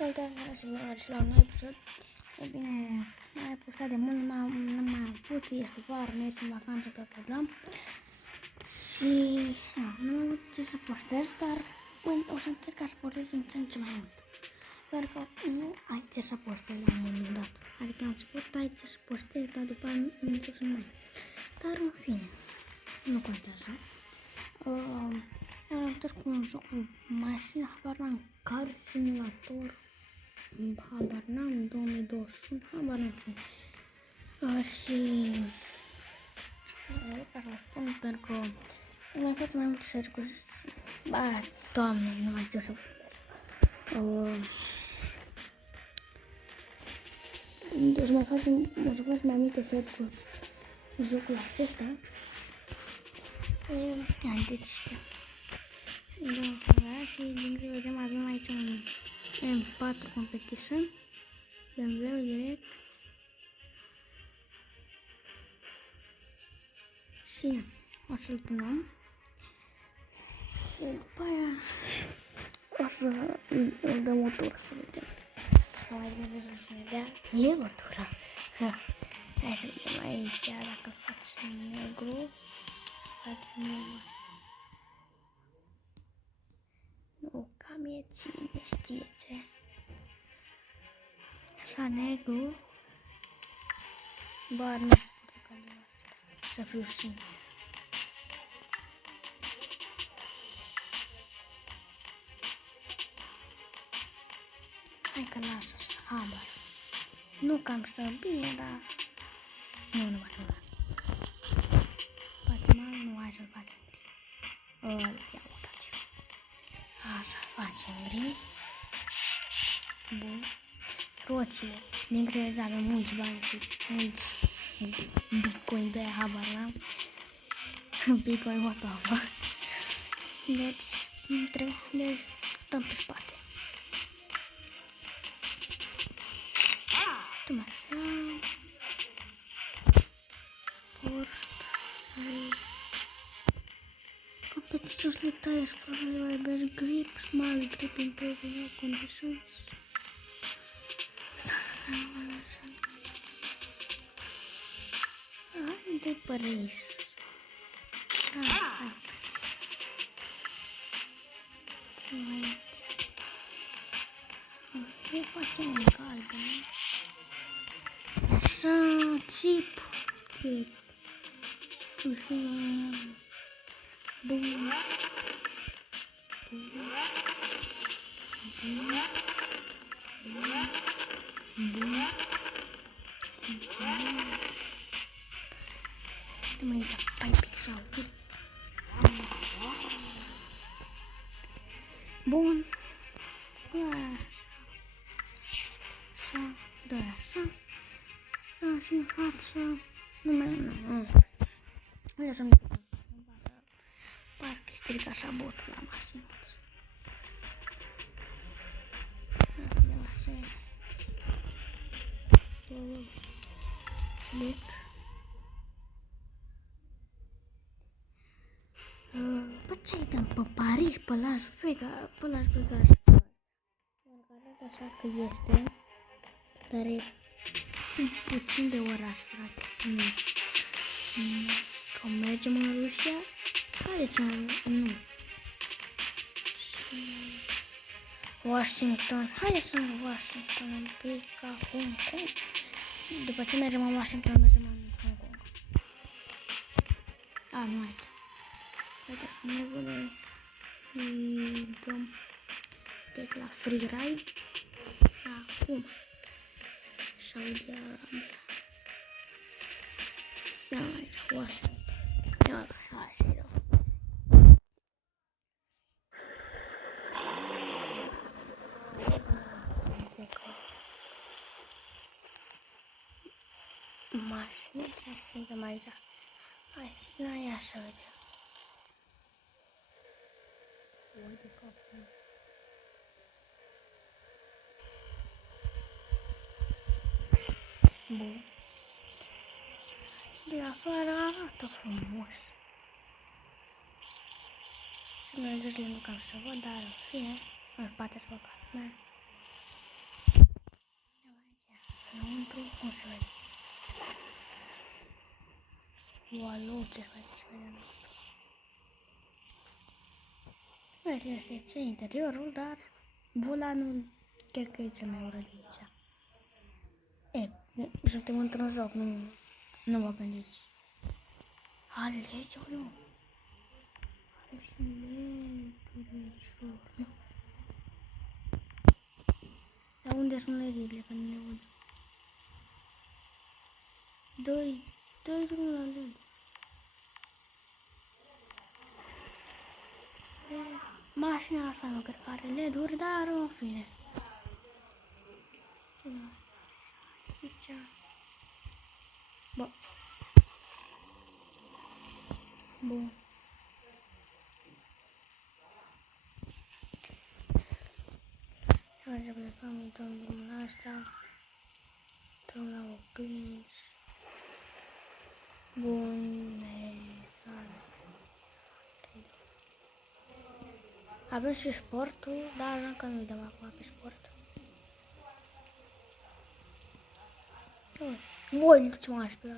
Salutare și la un nou episod. E bine, n-am mai postat de mult, n-am mai avut, este vară, mergem în vacanță pe program. Și nu am avut ce să postez, dar o să încerc să postez din ce în ce mai mult. Pentru că nu ai ce să postez la un moment dat. Adică la început ai ce să postez, dar după aia nu știu să mai. Dar în fine, nu contează. Am avut cu un joc cu mașini, habar n-am, car simulator. Habar n-am, 2021, habar n-am. Și ca să spun, pentru că mai fac mai multe serii cu... Doamne, nu mai știu să... Deci mai fac mai multe serii cu jocul acesta. Deci știu. Și din câte vedem avem aici un M4 Competition, BMW direct. Și o să-l tunăm. Și după aia o să îl dăm o tură să vedem. Mai Dumnezeu să ne dea el o tură. Hai să vedem aici dacă facem negru. Facem negru. Nu, cam e cine știe ce. Așa negru. Bar nu știu că de să fiu sincer. Hai că las așa, habar. Nu cam stă bine, dar nu mai să las. Facem alt, nu, hai să-l facem gri. Ia uitați-vă. Așa, facem gri. Bun. Roțile. Din câte vedeți avem mulți bani și mulți bitcoin de aia, habar n-am. Bitcoin, what the fuck. Deci stăm pe spate. Stăm așa. Port. Competition select tires, probably best grip, small grip improving all conditions. Hai de Paris. Hai. Ce mai ce facem în galben? Așa, chip. Bun. Uite-mă aici, 4 pixeluri. Bun. Așa, da, așa. Și în față. Nu. Uite să-mi parcă stric așa botul la mașină. Select. Bă, ce-ai dăm pe Paris, pe Las Vegas, pe Las Vegas. Arată așa că este, dar e puțin de oraș, frate. Că mergem în Rusia, haideți nu. Washington, haideți în Washington un pic, ca Hong Kong. După ce mergem în Washington, mergem în Hong Kong. Nu aici. Uite, nebune. Dăm deci la free ride. Acum. Saudi Arabia. Ia aici, Washington. Ia, hai să-i dau. Mașină, suntem aici. Hai să ia să vedem. Uite capul. Bun. De afară arată frumos. Semnalizările nu cam să văd, dar în fine, în spate să văd calme. Înăuntru, cum se vede? Ualou, ce se vede înăuntru. Aici este interiorul, dar volanul cred că e cel mai urât de aici. Suntem într-un joc, nu vă gândiți. Alege-o. Dar unde sunt ledurile, că nu le văd? Doi drumul la led. Mașina asta nu cred că are LED-uri, dar în fine. Aici. Bă. Bun. Hai să plecăm, dăm drumul ăsta. Dăm la oglinzi. Bun. Avem și sportul, dar încă nu-i dăm acum pe sport. Voi, ce m-aș pe la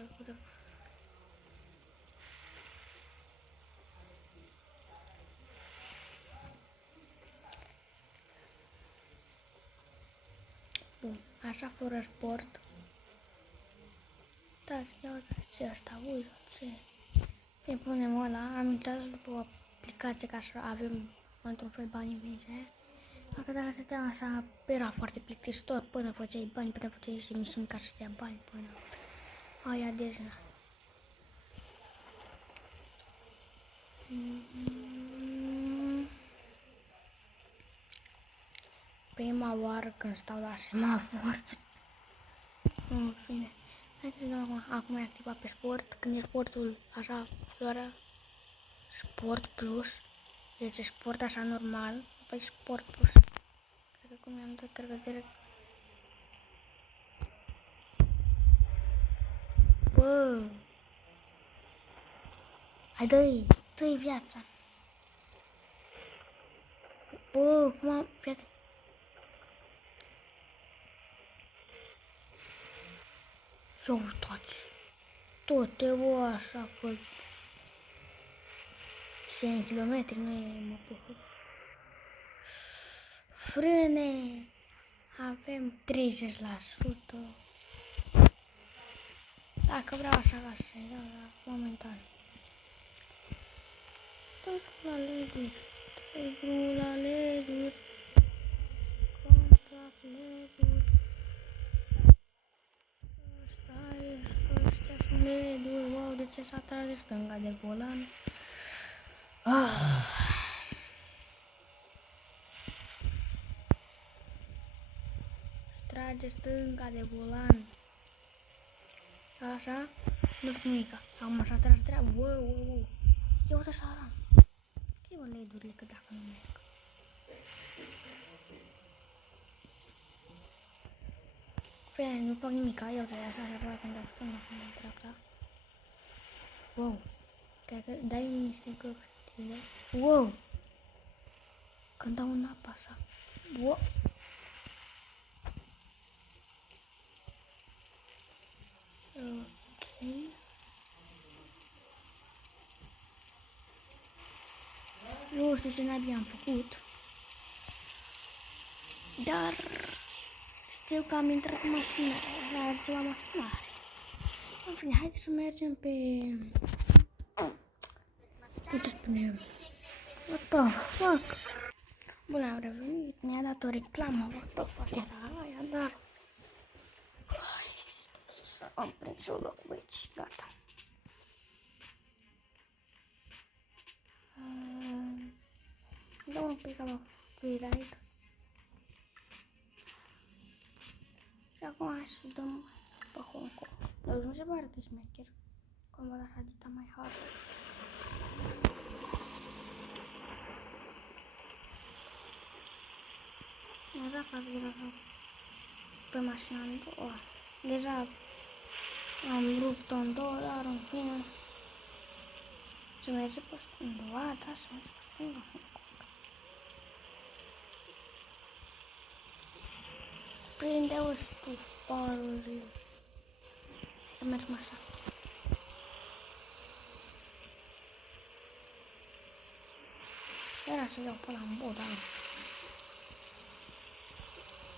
Bun, așa fără sport. Da, ia uite ce asta, uite ce. Ne punem ăla, am intrat după o aplicație ca să avem într-un fel bani în viziune. Dacă stăteam așa, era foarte plictisitor, până făceai bani, până făceai și misiuni ca să dea bani până aia deci na. Prima oară când stau la semafor. În fine. Hai să dăm acum e activat pe sport. Când e sportul așa, doar sport plus. Deci sport așa normal. Apoi sport plus. Cred că cum i-am dat, cred că direct. Bă! Hai dă-i viața. Bă, cum am... Fiate. Eu toate, bă, așa că 100 km nu e mă puhă. Frâne! Avem 30%. Dacă vreau așa, dar momentan. Tot la LED-uri. Tot la LED-uri. Contract LED-uri. Ăștia sunt LED-uri. Wow, de ce s-a tras de stânga de volan? Trage stânga de volan. Așa, nu-i nimica. Acum așa trage treaba. Wow. Ia uite așa aram. Schimbă LED-urile că dacă nu merg. Frate, nu fac nimica. Ia uite așa, când dacă stânga, când dreapta. Wow. Cred că dai niște căpștile. Wow. Când dau în apă așa. Wow. Ok. Nu știu ce n-abia am făcut. Dar știu că am intrat în mașină. La ceva mașinare. În fine, haideți să mergem pe... Uite spune. What the fuck? Bun, am revenit. Mi-a dat o reclamă. What the fuck era aia, dar... Să am prins o loc, băieți. Gata. Dăm un pic la freeride. Și acum hai să dăm pe Hong Kong. Dar nu se pare de șmecher. Cum vă la dita mai hard. Așa că am pe mașina în două. Deja am rupt-o în două, dar în fine. Se merge pe stângă. Da, se merge pe stângă. prinde-o stuparul. Să mergem așa. Era să iau până în boda.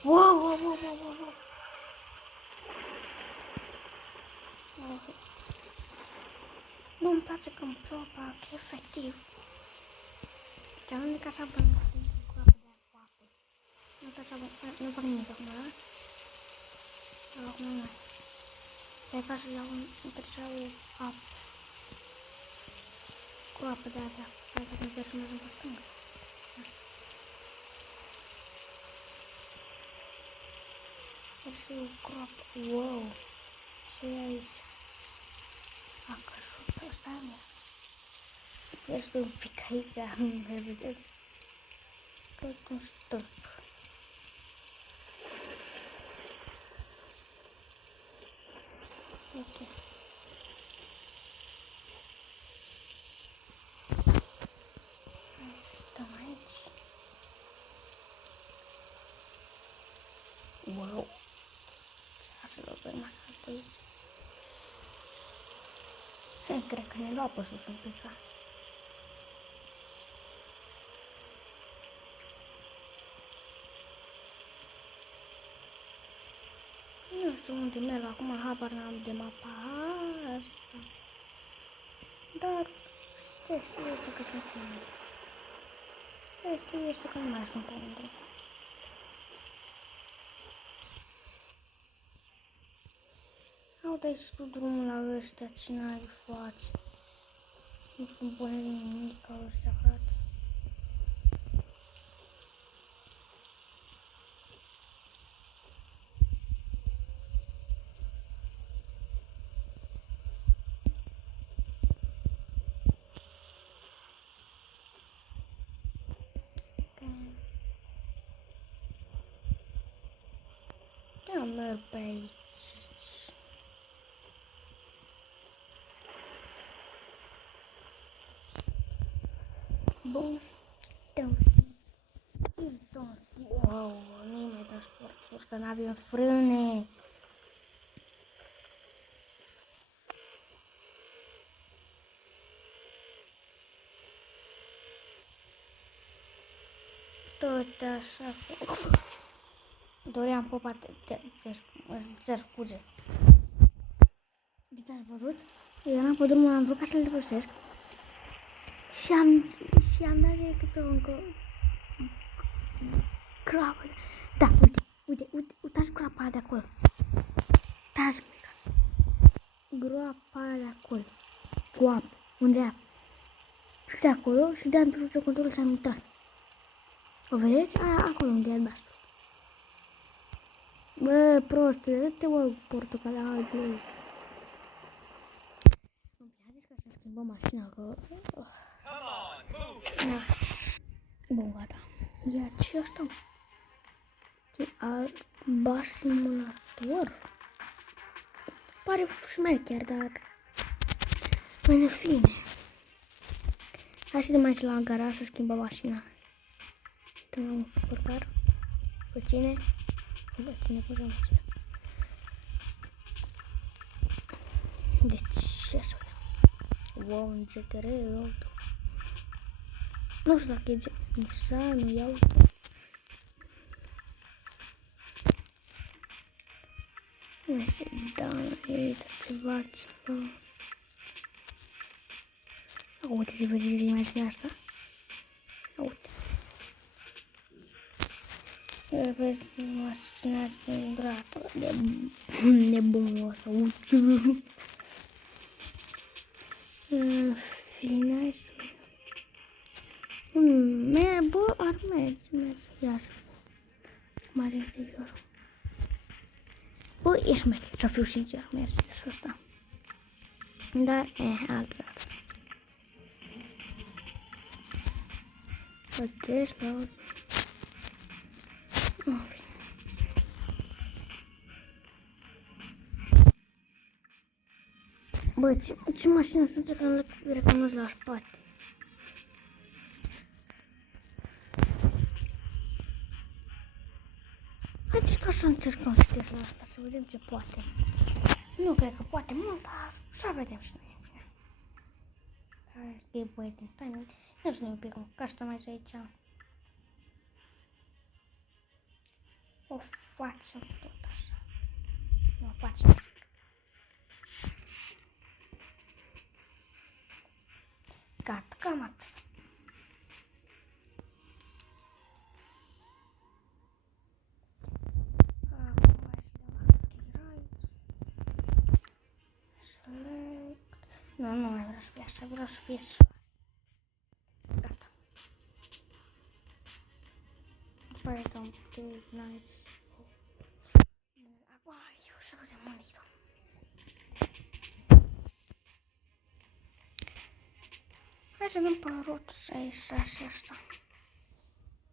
Wow, wow, wow, wow, wow, wow. Nu-mi place că îmi plouă, efectiv. Ce-am nimic așa până cu apă de apă. Nu fac nimic acum, da? Acum nu. Stai ca să iau un treceau apă. Cu apă de apă. Stai să merg să mergem pe stângă. Și o groapă. Wow! Ce e aici? A căzut ăsta mea. Este un pic aici, nu vedeți? Tot un stâlp. Ok. Stăm aici. Wow! Ce așa l-o vedem așa pe aici? Cred că ne lua pe sus un pic. Nu știu unde merg acum, habar n-am de mapa asta. Dar se știe că sunt cu mine. Este că nu mai sunt pe unde. Uite și tu drumul la ăștia, ce n-ai face. Nu sunt bune nimic ca ăștia, frate. Eu merg pe aici. Bun. Wow, nu mai dau sport, că n-avem frâne. Tot așa. Doream popa te scuze. Deci ați văzut? Eu eram pe drumul, am vrut ca să-l depășesc. Și am dat de câte încă groapă. Da, uitați groapa de acolo. Uitați, mica. Groapa de acolo. Cu apă. Unde e apă? Și de acolo și de-am pe controlul s-a mutat. O vedeți? Aia acolo unde e albastru. Bă, prostule, dă-te bă, portocala albă. Haideți ca să schimbăm mașina, că... Da. Bun, gata. Ia ce asta? Bus simulator. Pare șmecher, dar... În fine. Hai să dăm aici la garaj să schimbăm mașina. Dăm la un supercar. Pe cine? Pe cine, pe cine? Deci, ce să vedem. Wow, un GTR auto. Nu știu dacă e Nissan, e auto. Nu se da aici ceva. Uite, să vedeți imaginea asta. Uite. Vezi mașina singurată de nebunul ăsta. Uite. În fine, bă, ar merge, iar. Mare interior. Bă, e șmecher, să fiu sincer, merge și ăsta. Dar, altă dată. Plătești la... Bă, ce mașină sunt că nu le recunosc la spate? Haideți ca să încercăm să la asta, să vedem ce poate. Nu cred că poate mult, dar să vedem și noi. Hai, e băieți, stai, nu să ne un pic, ca să mai aici. O facem tot așa. O facem. Gata, cam atât. Nu mai vreau să fie așa, vreau să fie soare. Gata. După aia dăm de nights. Ai, o să vedem monitor. Hai să dăm pe rot 66 asta.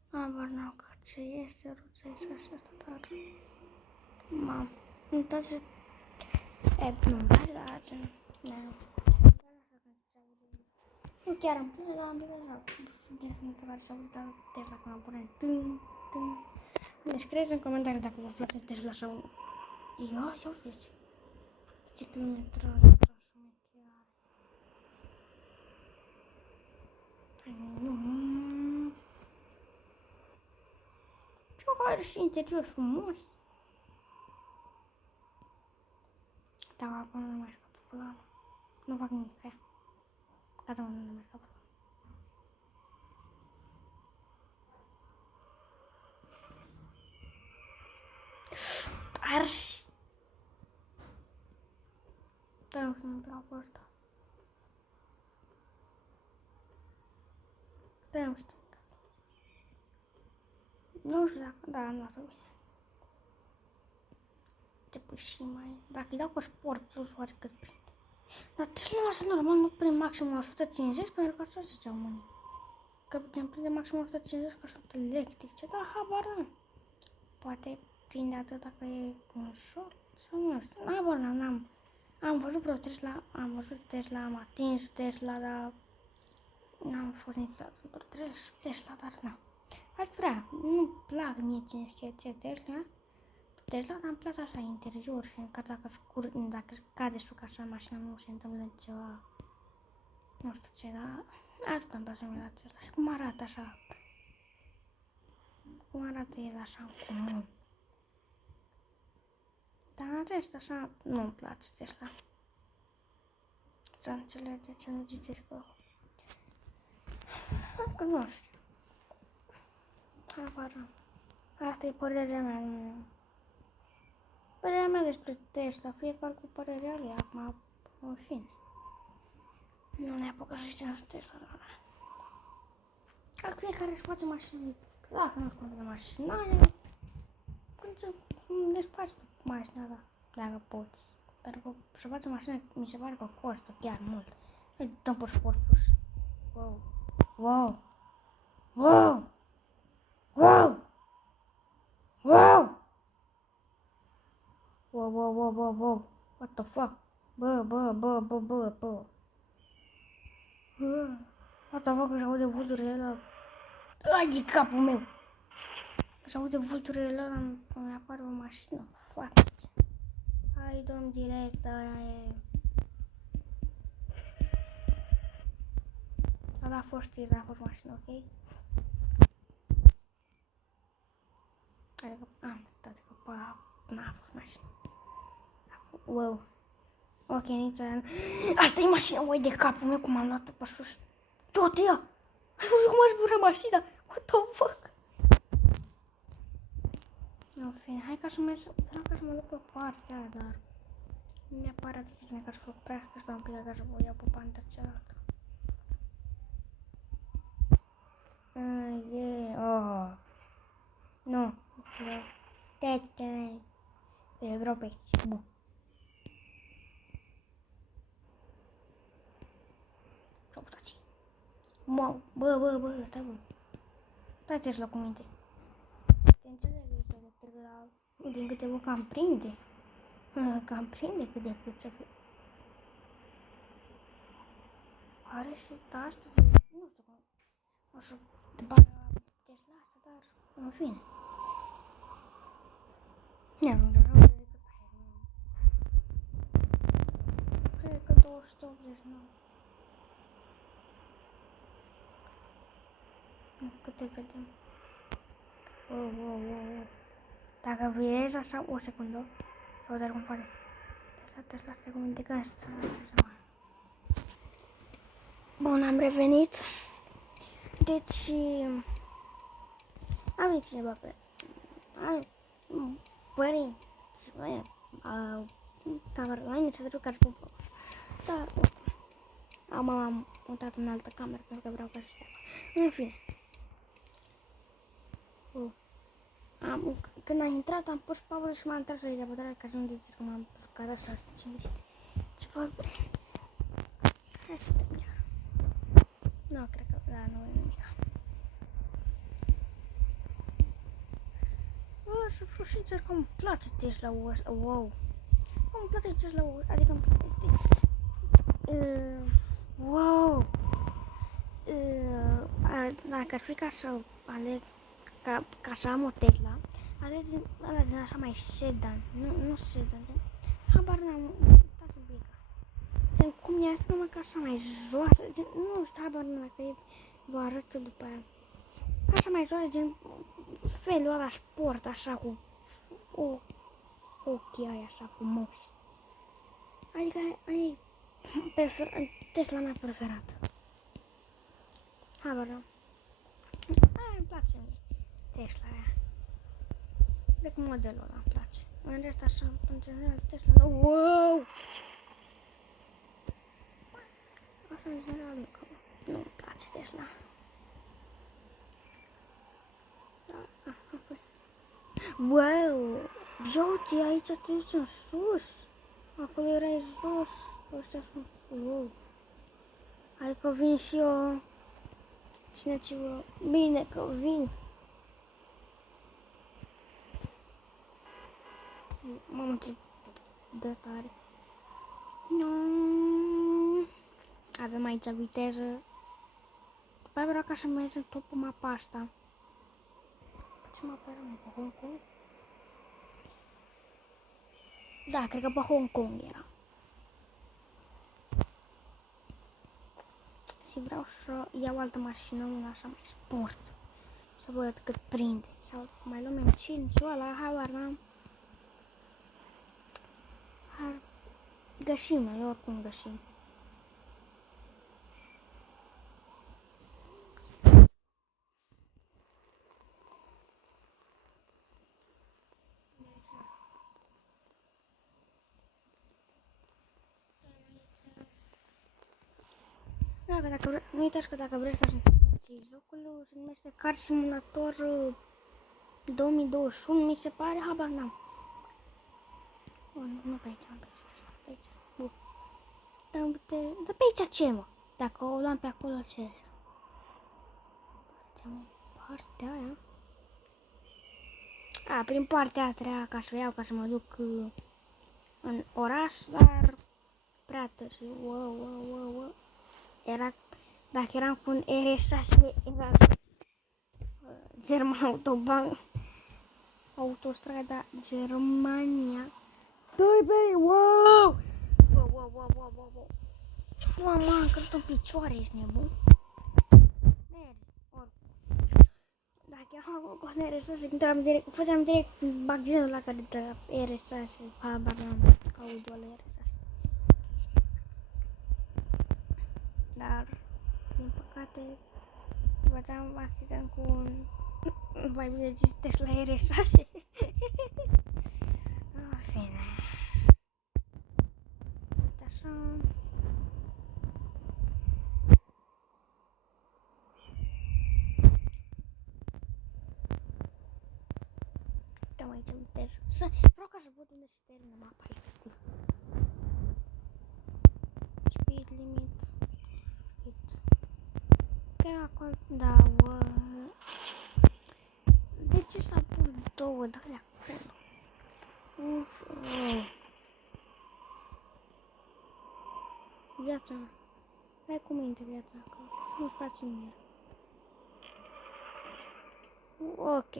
Abar n-am că ce este rot 66 asta, dar... M-am... Nu dați... nu-mi place, dar ce... Nu chiar îmi place, dar am zis așa. Nu te face să auzi, dar Tesla când am pune tân. Ne scrieți în comentarii dacă vă place Tesla sau... Ia uiteți. Ce kilometraj asta șmecheare. Nu. Ce are și interior frumos. Da, acum nu mai scapă pula. Nu fac nimic cu ea. Gata, nu mai scapă. Arși! Da, să nu vreau pe ăsta. Da, nu știu. Nu știu dacă... Da, nu arată bine. Trebuie și mai... Dacă îi dau pe sport plus, oare cât prinde. Dar trebuie să le lasă normal, nu prind maxim 150, pentru că așa ziceau unii. Că putem prinde maxim 150 că sunt electrice, dar habar nu. Poate prinde atât dacă e un short sau nu știu. Habar n-am. Am văzut vreo Tesla, am atins Tesla, dar n-am fost niciodată într-o Tesla, dar nu. Aș vrea, nu-mi plac mie cine știe ce Tesla, dar îmi place așa interior și că dacă cade sus așa mașina nu se întâmplă ceva, nu știu ce, dar asta îmi place mie la Tesla și cum arată așa, el așa în comun. Dar în rest așa nu-mi place Tesla. Să înțelege ce nu ziceți că... Încă nu știu. Habar. Asta e părerea mea. Părerea mea despre Tesla, fiecare cu părerea lui, acum, în fine. Nu ne apucă să zicem Tesla, dar fiecare își face mașini. Dacă nu-și cumpără mașina aia, când se desfaci mașina, da, dacă poți. Pentru că să faci o mașină, mi se pare că costă chiar mult. Noi dăm pe sport plus. Wow! Wow! Wow! Wow! Wow! Wow, wow, wow, wow, wow. What the fuck? Bă. What the fuck, își aude vulturile ăla. Ai de capul meu! Își aude vulturile ăla, îmi apare o mașină. Față. Hai, dăm direct, aia e. Ăla a fost tir, a fost mașină, ok? Adică, n-a fost mașină. Wow. Ok, nici aia. Asta e mașina, uai de capul meu cum am luat-o pe sus. Tot ea! Ai văzut cum a zburat mașina? What the fuck? În fine, hai ca să mă duc pe partea aia, dar... Nu mi apare atât de bine ca să fac prea, că stau un pic ca să o iau pe partea cealaltă. Nu, vreau pe aici, bun. Uitați. Bă, stai bă. Stai la cu minte. Te înțeleg din câte văd cam prinde. Cam prinde cât de cât să fie. Are și asta, nu știu cum. O să te bagă Tesla asta, dar în fine. Nu știu decât aia. Cred că 289. Câte vedem? Wow. Dacă virezi așa o secundă, sau doar cum face. Tesla, stai cum de când bun, am revenit. Deci am venit cineva pe părinți, camera la mine și trebuie ca să pun foc. Dar am montat în altă cameră pentru că vreau ca și în fine. Când am intrat am pus pauză și m-am întors la reabătare ca să nu ziceți că m-am jucat așa ce vorbește. Hai să vedem iar. Nu, cred că da, nu e nimic. Să fiu sincer că îmi place Tesla-ul ăsta, wow. Îmi place Tesla-ul ăsta, adică îmi place, wow. Dacă ar fi ca să aleg, ca să am o Tesla, alegi ăla din așa mai sedan, nu sedan, habar n-am, stați un pic. Gen, cum e asta, numai ca așa mai joasă, gen, nu știu, habar n-am, că vă arăt eu după aia. Așa mai joasă, gen, felul ăla sport, așa cu ochii aia, așa frumoși. Adică e Tesla mea preferată. Habar n-am. Aia îmi place mie, Tesla aia. Cred că modelul ăla îmi place. În rest așa, în general, Tesla, wow! Așa, în general, nu-mi place Tesla. Wow! Ia uite, aici te duci în sus. Acolo erai jos. Ăștia sunt, wow. Hai că vin și eu. Țineți-vă bine că vin. Mamă, ce de tare. Avem aici viteză. După aia vreau ca să mergem tot pe mapa asta. Ce mapa era, mă? Pe Hong Kong? Da, cred că pe Hong Kong era. Și vreau să iau altă mașină, una așa mai sport. Să văd cât prinde. Sau mai luăm M5-ul ăla, habar n-am. Găsim noi, oricum găsim. Da, că dacă nu uitați că dacă vreți ca să înțelegeți jocul, se numește Car Simulator 2021, mi se pare, habar n-am. Nu pe aici, pe aici. Bun. Dar pe aici ce, mă? Dacă o luam pe acolo, ce? Partea aia. A, prin partea a treia, ca să o iau, ca să mă duc în oraș, dar prea târziu. Wow. Era, dacă eram cu un RS6, era German Autobahn, autostrada Germania. Băi, wow! Wow. Mamă, am căzut în picioare, ești nebun? Mergi, dacă eram cu un RS6, intram direct, făceam direct baginul la care de la RS6, habar n-am, ca audul ăla RS6. Dar, din păcate, făceam accident cu un, mai bine zis, Tesla RS6. Fine. Uite așa. Uite aici, uite. Vreau ca să văd unde se termină mapa, efectiv. Speed limit. Chiar acolo, da, de ce s-a pus două de alea acolo? Viața mea. Hai cu minte viața acolo. Nu-ți place nimic. Ok.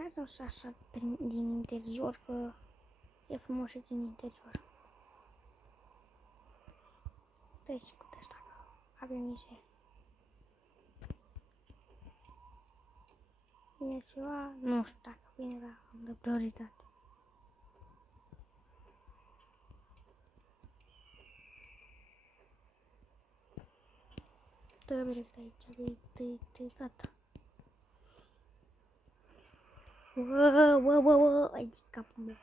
Hai să o așa din interior, că e frumos și din interior. Deci, cu ăsta avem niște. Vine ceva, nu știu dacă vine, dar am de prioritate. Trebuie că aici, gata. Ai capul meu.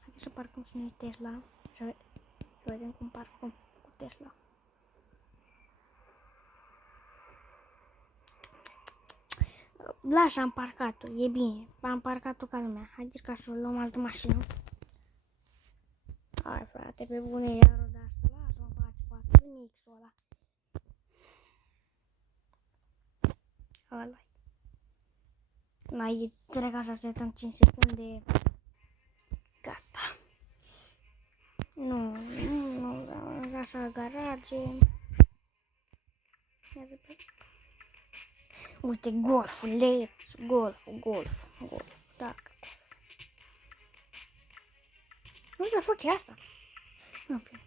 Haideți să parcăm și noi Tesla. Să vedem cum parcăm cu Tesla. Lasă, am parcat-o, e bine. Am parcat-o ca lumea. Haideți ca să luăm altă mașină. Hai, frate, pe bune, iar o de asta. Lasă-mă, face cu asta. Mixul ăla. Ăla-i. Mai trec așa, să uităm 5 secunde. Gata. Nu, așa, garaje. Uite, golful, golf. Dacă. Nu știu, fac asta. Nu, bine.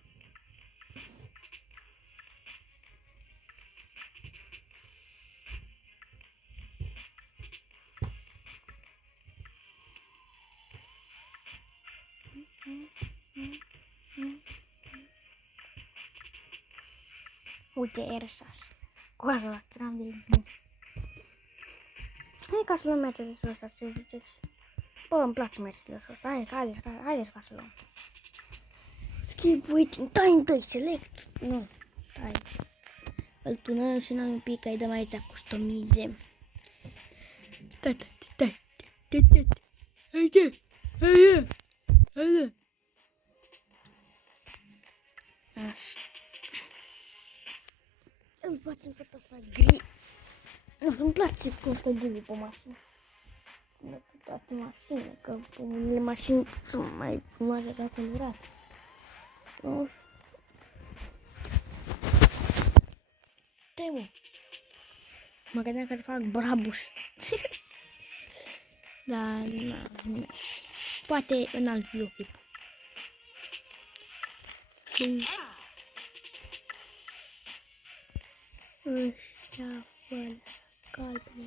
Uite, RSAS. Cu asta, gram de bun. Hai ca să luăm Mercedes-ul ăsta, ce ziceți? Bă, îmi place Mercedes-ul ăsta. Haideți ca să luăm. Skip waiting time 2, select. Nu, stai. Îl tunăm și noi un pic, ai dăm aici customize. Haide. Așa. Îmi place tot așa gri. Îmi place cum stă gri pe mașină. Nu pe toate mașinile, că unele mașini sunt mai frumoase ca colorate. Temu. Mă gândeam că fac Brabus. Dar, na. Poate în alt videoclip. Ăștia fără calpele.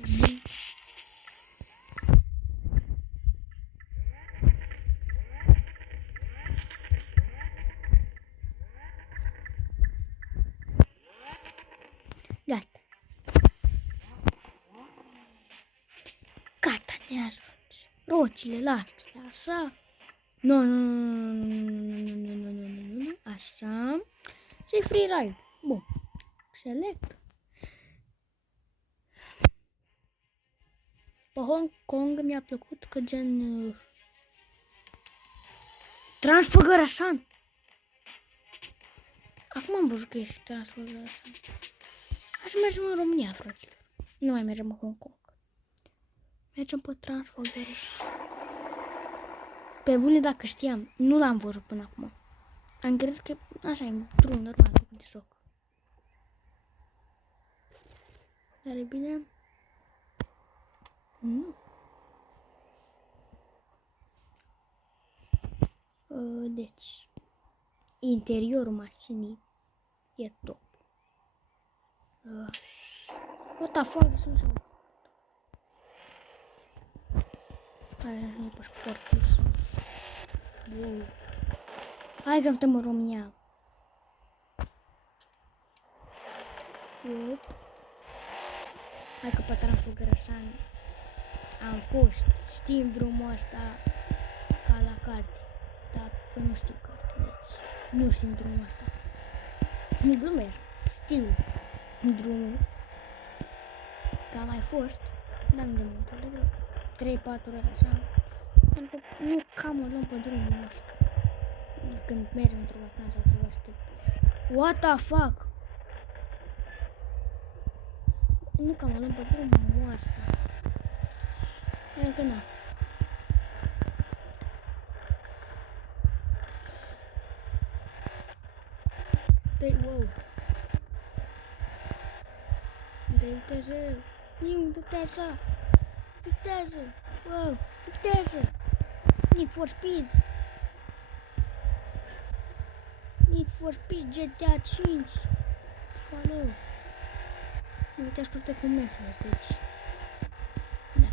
Gata. Gata, ne ajunge. Rocile, lasă, așa. Nu. Așa. Și free ride. Bun. Select. Pe Hong Kong mi-a plăcut că gen Transfăgărășan. Acum am văzut că ești Transfăgărășan. Așa mergem în România, fraților. Nu mai mergem în Hong Kong. Mergem pe Transfăgărășan. Pe bune, dacă știam, nu l-am văzut până acum. Am crezut că așa e drum normal de joc. Dar e bine. Nu. Deci, interiorul mașinii e top. What the fuck, sunt sau? Hai, nu pe sportul. Wow. Hai că suntem în România. Hai că pe Transfăgărășan am fost. Știm drumul ăsta ca la carte. Dar că nu știu carte, deci nu știm drumul ăsta. Glumesc, știu drumul. Că am mai fost, dar nu de mult, de vreo 3-4 ore așa. Pentru că nu cam o luăm pe drumul ăsta. Când mergem într-o vacanță sau ceva, știu. What the fuck? Nu cam o luăm pe drumul ăsta. Hai că na. Dai, wow. Dai, uite-se. Iu, dă-te așa. Vitează. Wow, vitează. Need for Speed. Need for Speed GTA 5. Follow. Nu uitați că suntem cu mesele, deci. Da.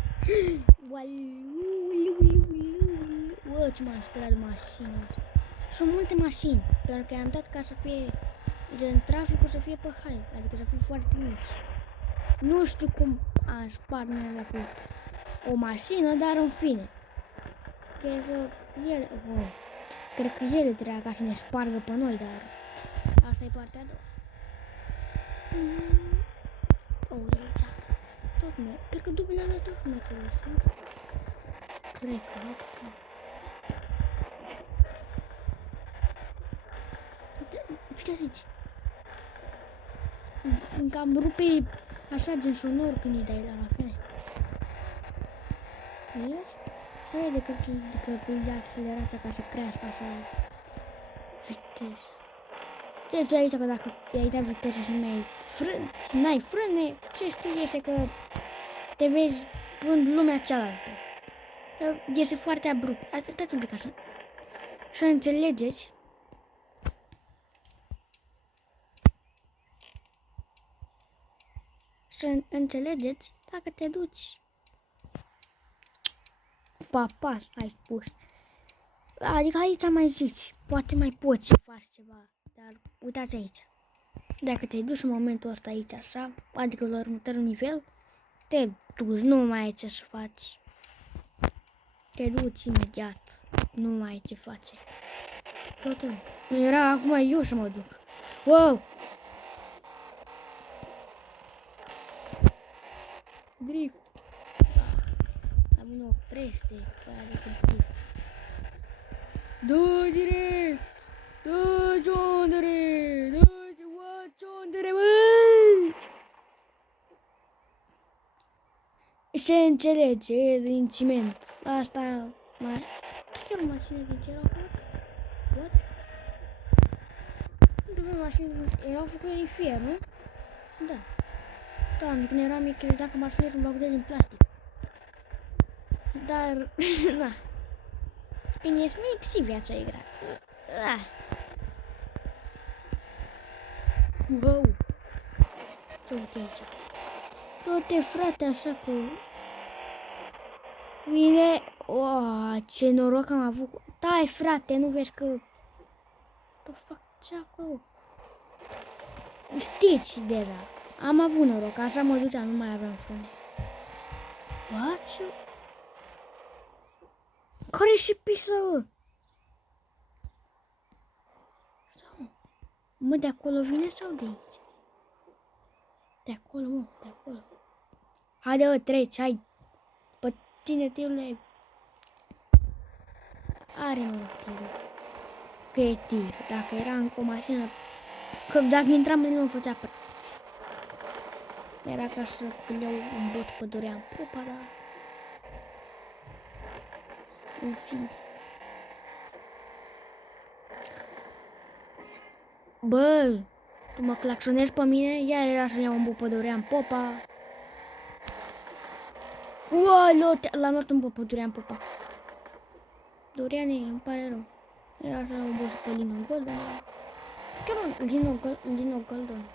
Wow, ce m-am speriat de mașină. Sunt multe mașini, pentru că am dat ca să fie gen traficul să fie pe high, adică să fie foarte mici. Nu știu cum aș parne la cu o mașină, dar în fine. Cred că ele trebuia ca să ne spargă pe noi, dar asta e partea a doua. Oh, e aici. Tot merg. Cred că dublele alea tot mergele sunt. Cred că. Fiți aici. Cam rupe așa gen sonor când îi dai la mașină. Vezi? Și aia de că îi accelerația ca să crească așa viteza. Ce știu aici că dacă i-ai dat viteza și n-ai frâne, ce știu este că te vezi în lumea cealaltă. Este foarte abrupt. Dați un pic așa. Să înțelegeți. Să înțelegeți dacă te duci papas, ai spus. Adică aici mai zici, poate mai poți să faci ceva, dar uitați aici. Dacă te duci în momentul ăsta aici așa, adică la următorul nivel, te duci, nu mai ai ce să faci. Te duci imediat, nu mai ai ce face. Totul. Era acum eu să mă duc. Wow! Grif. Nu oprește, adică grif. Dă direct! Dă ciondere! Dă ciondere, băi! Se înțelege, e din ciment. Asta mai... Chiar o mașină din ce erau făcut? What? Nu mașini erau făcute din fier, nu? Da. Doamne, când eram mic, credeam că mașinile sunt făcute din plastic. Dar, da. Când ești mic, și viața e grea. Da. Wow. Du-te aici. Du-te, frate, așa cu... Vine... Oh, ce noroc am avut. Tai, frate, nu vezi că... Bă, fac ce acolo? Știți deja. Am avut noroc, așa mă duceam, nu mai aveam frâne. What? Care și pisa, bă? Mă, de acolo vine sau de aici? De acolo, mă, de acolo. Haide, bă, treci, hai. Pe tine, tirule. Are noroc tirul. Că e tir. Dacă era încă o mașină, că dacă intram în el, mă făcea prea. Era ca să îl iau un bot păduream popa, dar... În fine. Bă, tu mă claxonezi pe mine? Iar era să-l iau un bot păduream popa. Uau, l-am luat un bot păduream popa. Doriane, îmi pare rău. Era să un bot pe Lino Golden. Chiar un Lino Golden.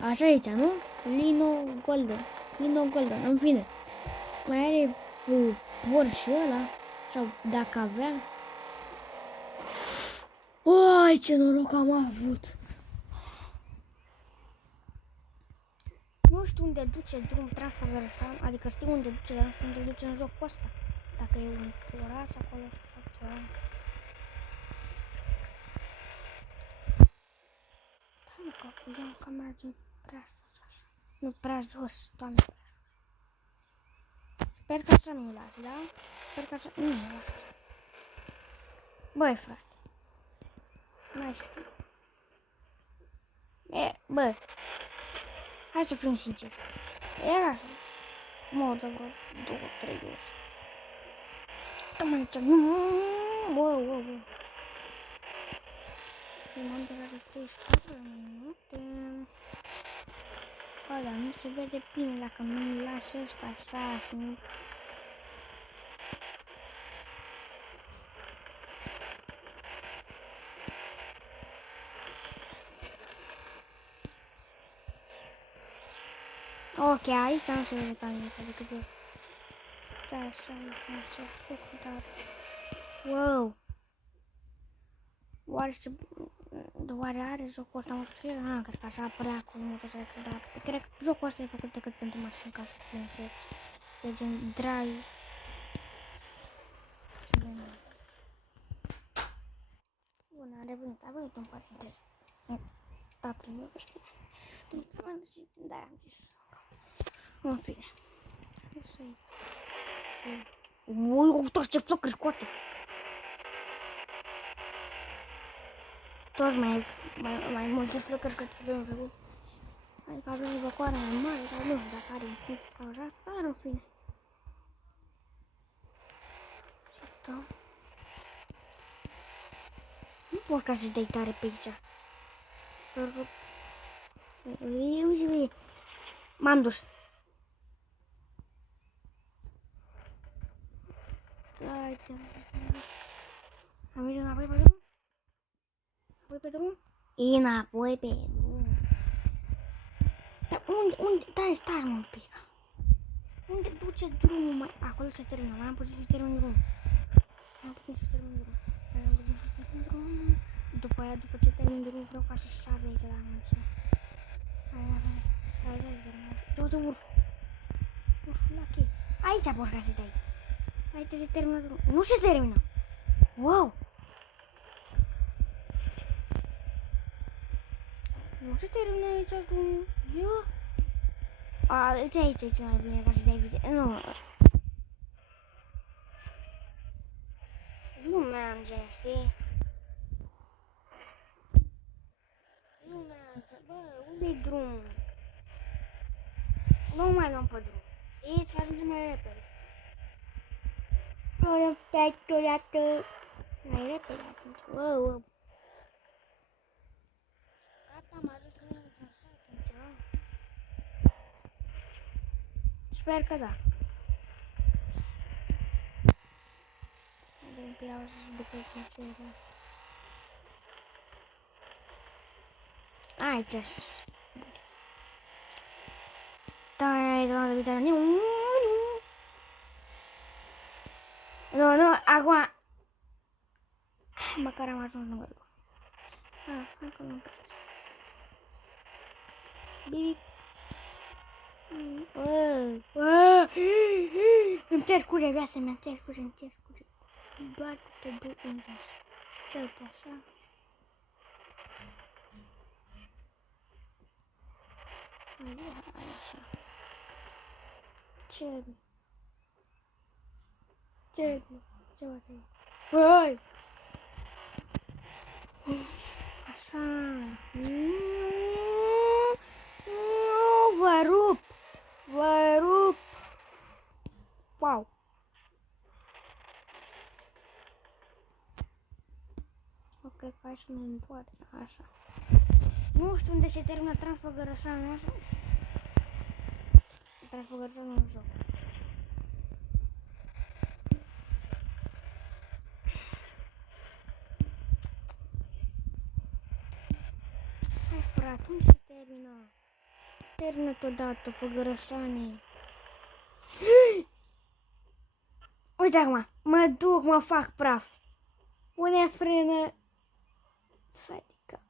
Așa aici, nu? Lino Golden, în fine. Mai are Porsche ăla? Sau dacă avea? Uai, ce noroc am avut! Nu știu unde duce drum Trafalgar, adică știu unde duce, dar nu știu unde duce în jocul ăsta. Dacă e un oraș acolo sau ceva. Da, nu, că mergem prea sus așa. Nu prea jos, doamne. Sper că așa nu-mi lași, da? Sper că așa nu-mi lași. Băi, frate. Mai știu. Bă. Hai să fim sinceri. Era așa. Mă dă vreo 2-3 ori. Cam aici. Wow. M-am dat de 34 minute. Bă, dar nu se vede bine dacă nu-mi lași ăsta așa și nu... Ok, aici nu se vede cam nimic, decât eu. Da, așa, așa, făcut, dar... Wow! Oare are jocul ăsta motocicletă? Ah, cred că așa apărea cu motocicletă, dar cred că jocul ăsta e făcut decât pentru mașini ca să bineînțeles. De gen drive. Bun, a venit un părinte. Tatăl meu ăsta. Da, am zis. În fine. Ui, uitați ce flăcări scoate! Tot mai multe flăcări că trebuie făcut. Adică avem evacuarea mai mare, dar nu știu dacă are un pic ca așa, dar în fine. Și da. Nu pot ca să dai tare pe aici. M-am dus. Uite. Am mers înapoi pe drum? Înapoi pe drum? Înapoi pe drum. Dar unde? Stai mă un pic. Unde duce drumul mai? Acolo se termină, mai am puțin să termin drumul. După aia, după ce termin drumul, vreau ca să sar de aici la anunță. Hai, du-te urf. Urf la chei. Aici poți ca să dai. Aici se termină drumul. Nu se termină. Wow! Nu se termină aici drumul. Eu? Uite aici e cel mai bine ca să dai viteză. Nu. Nu merge, știi? Nu merge. Bă, unde-i drumul? Nu mai luăm pe drum. Știi? Să ajungem mai repede. Mai repede atunci. Wow. Gata, am ajuns noi într-un sat, în ceva. Sper că da. Avem piaua să după plăcerea asta. Aici așa. Da, e zona de viteză. Nu, acum. Măcar am ajuns lângă drum. Hai că nu-mi place. Bibi. Îmi cer scuze, viața mea, îmi cer scuze. Doar că te duc în jos. Uite așa. Hai așa. Cerbi. Ce va fi? Hai! Așa. Vă rup. Wow. Ok, hai să ne întoarcem așa. Nu știu unde se termină Transpăgărășanul așa. Transpăgărășanul în joc. Hai frate, unde se termină? Termină odată Păgărășanii. Uite acum, mă duc, mă fac praf. Pune frână. Sadică.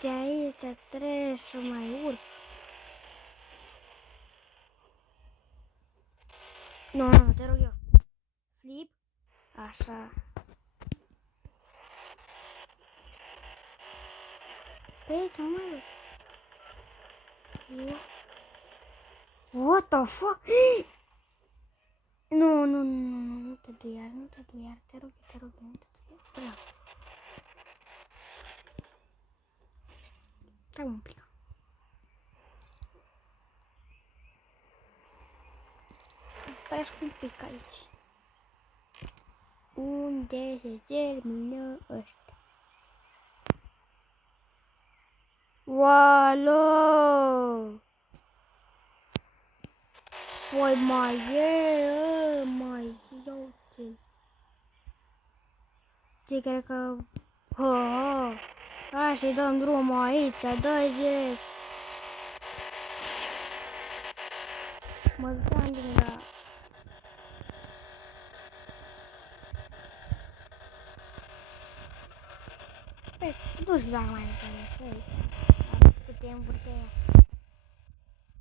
De aici trebuie să mai urc. Nu, te rog eu. Flip. Așa. Păi, nu mai văd. What the fuck? Nu te du iar, te rog, nu te du iar. Bravo. Stai un pic. Opresc un pic aici. Unde se termină ăsta? Oalo! Păi mai e, mai ia uite. Ce cred că... Hai să-i dăm drumul aici, dă-i de... Mă duceam din la... Păi, nu știu dacă mai înțeles, putem vârte.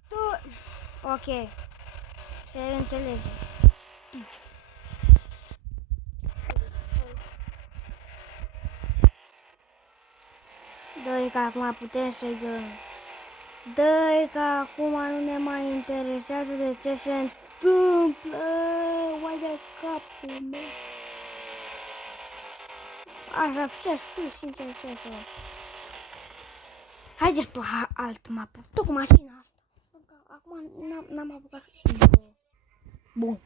Tu... Ok. Se înțelege. Dă-i că acum putem să-i dăm. Dă-i că acum nu ne mai interesează de ce se întâmplă. Uai de capul meu. Așa, ce sincer, ce să... Haideți pe altă mapă. Tot cu mașina asta. Acum n-am apucat. Bun.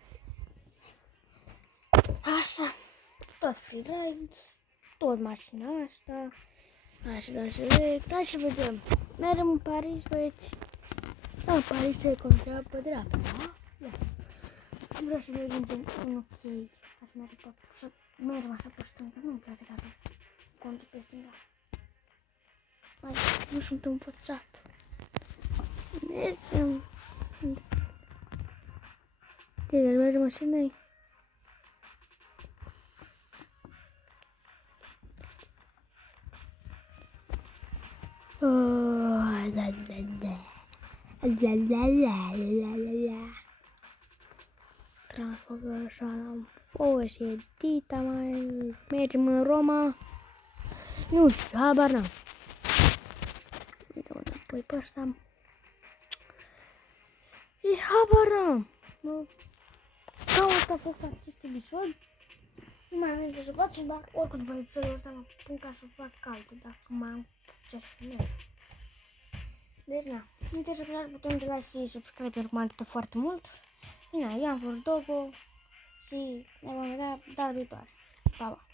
Așa. Tot freeride. Tot mașina asta. Așa, dăm select. Hai să vedem. Mergem în Paris, băieți. Da, în Paris se controla pe dreapta, da? Da. Nu vreau să mergem în ok. Ca să mergem așa pe stânga. Nu-mi place ca să contul pe stânga. Hai, nu sunt învățat. Mergem. Mergem în Sydney. Transformă așa la foc și edita mai... Mergem în Roma. Nu știu, habar n-am. Uite, înapoi pe ăsta. Și habar n-am. Cam asta a fost acest episod. Nu mai am nicio să facem, dar oricum după episodul ăsta mă pun ca să fac altul, dacă mai am ce să merg. Deci, na, nu uitați să putem de like și subscribe pentru că mă ajută foarte mult. Bine, eu am fost Dogo și ne vom vedea data viitoare. Pa, pa!